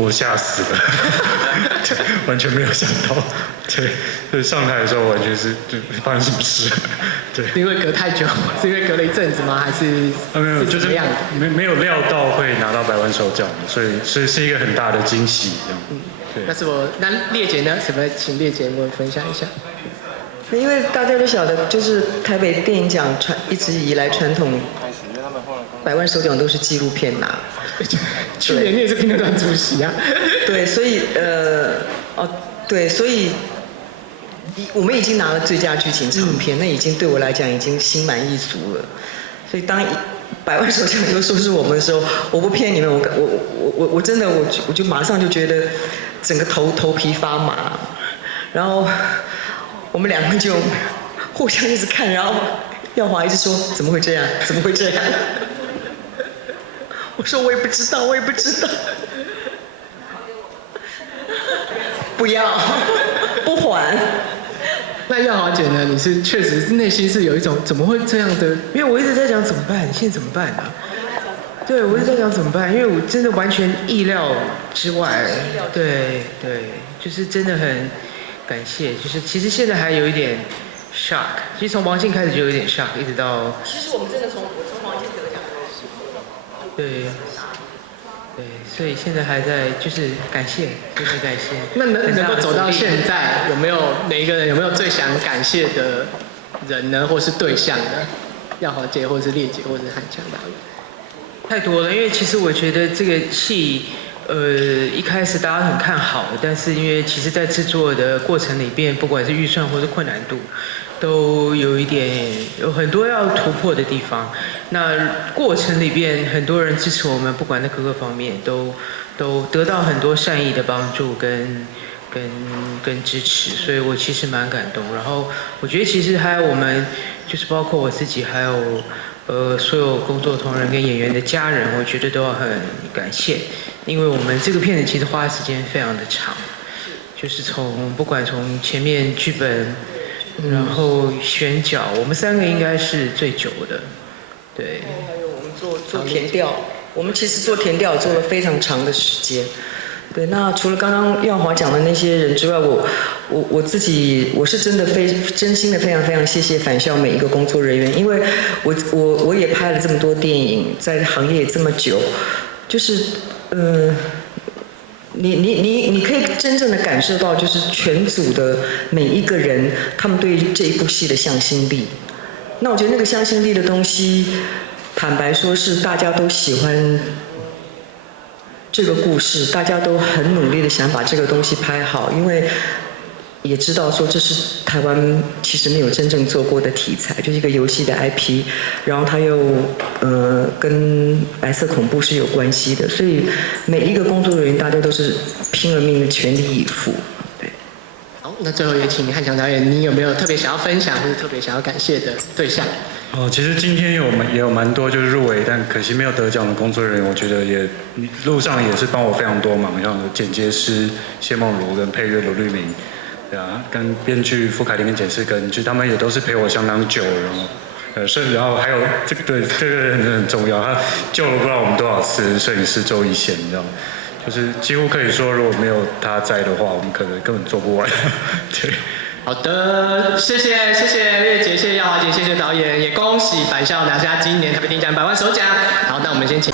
我吓死了，完全没有想到，对，就是上台的时候完全是就发生什么事，对。因为隔太久，是因为隔了一阵子吗？还是没有，就是怎么样？没有料到会拿到百万首奖，所以是一个很大的惊喜，这样。对。那烈姐呢？什么？请烈姐跟我分享一下。因为大家都晓得，就是台北电影奖一直以来传统，百万首奖都是纪录片拿。去年你也是评论团主席啊。对，所以对，所以我们已经拿了最佳剧情长片，那已经对我来讲已经心满意足了。所以当百万首奖又说是我们的时候，我不骗你们，我真的我就马上就觉得整个头皮发麻，然后我们两个就互相一直看，然后耀华一直说怎么会这样，怎么会这样？我说我也不知道，我也不知道。不要，不还。那耀华姐呢？你是确实是内心是有一种怎么会这样的？因为我一直在讲怎么办，现在怎么办啊？对，我一直在讲怎么办，因为我真的完全意料之外。对，就是真的很感谢，就是其实现在还有一点 shock， 其实从王静开始就有一点 shock， 一直到。其实我们真的从王静得奖开始。对，所以现在还在，就是感谢，真的感谢。那能够走到现在，有没有每一个人有没有最想感谢的人呢，或是对象呢？耀华姐，或是烈姐，或是汉强导演？太多了，因为其实我觉得这个戏，一开始大家很看好，但是因为其实在制作的过程里边，不管是预算或是困难度，都有很多要突破的地方。那过程里边，很多人支持我们，不管在各个方面，都得到很多善意的帮助跟支持，所以我其实蛮感动。然后我觉得其实还有我们，就是包括我自己，还有所有工作同仁跟演员的家人，我觉得都要很感谢，因为我们这个片子其实花的时间非常的长，就是不管从前面剧本，然后选角，我们3个应该是最久的，对。还有我们做填调，我们其实做填调做了非常长的时间。对，那除了刚刚耀华讲的那些人之外，我自己我是真心的非常非常谢谢返校每一个工作人员，因为我也拍了这么多电影，在行业这么久，就是你可以真正的感受到，就是全组的每一个人他们对这一部戏的向心力。那我觉得那个向心力的东西，坦白说是大家都喜欢这个故事，大家都很努力的想把这个东西拍好，因为也知道说这是台湾其实没有真正做过的题材，就是一个游戏的 IP， 然后它又跟白色恐怖是有关系的，所以每一个工作人员大家都是拼了命的全力以赴。对。好，那最后也请汉强导演，你有没有特别想要分享或者特别想要感谢的对象？其实今天也有蛮多就是入围但可惜没有得奖的工作人员，我觉得路上也是帮我非常多忙，像剪接师谢梦如跟配乐罗律明，对啊，跟编剧傅凯琳跟简世根，其实他们也都是陪我相当久，然后还有这个人很重要，他救了不知道我们多少次，摄影师周以贤，你知道吗？就是几乎可以说，如果没有他在的话，我们可能根本做不完。对。好的，谢谢烈姐，谢谢耀华姐，谢谢导演，也恭喜返校拿下今年台北电影奖百万首奖。好，那我们先请。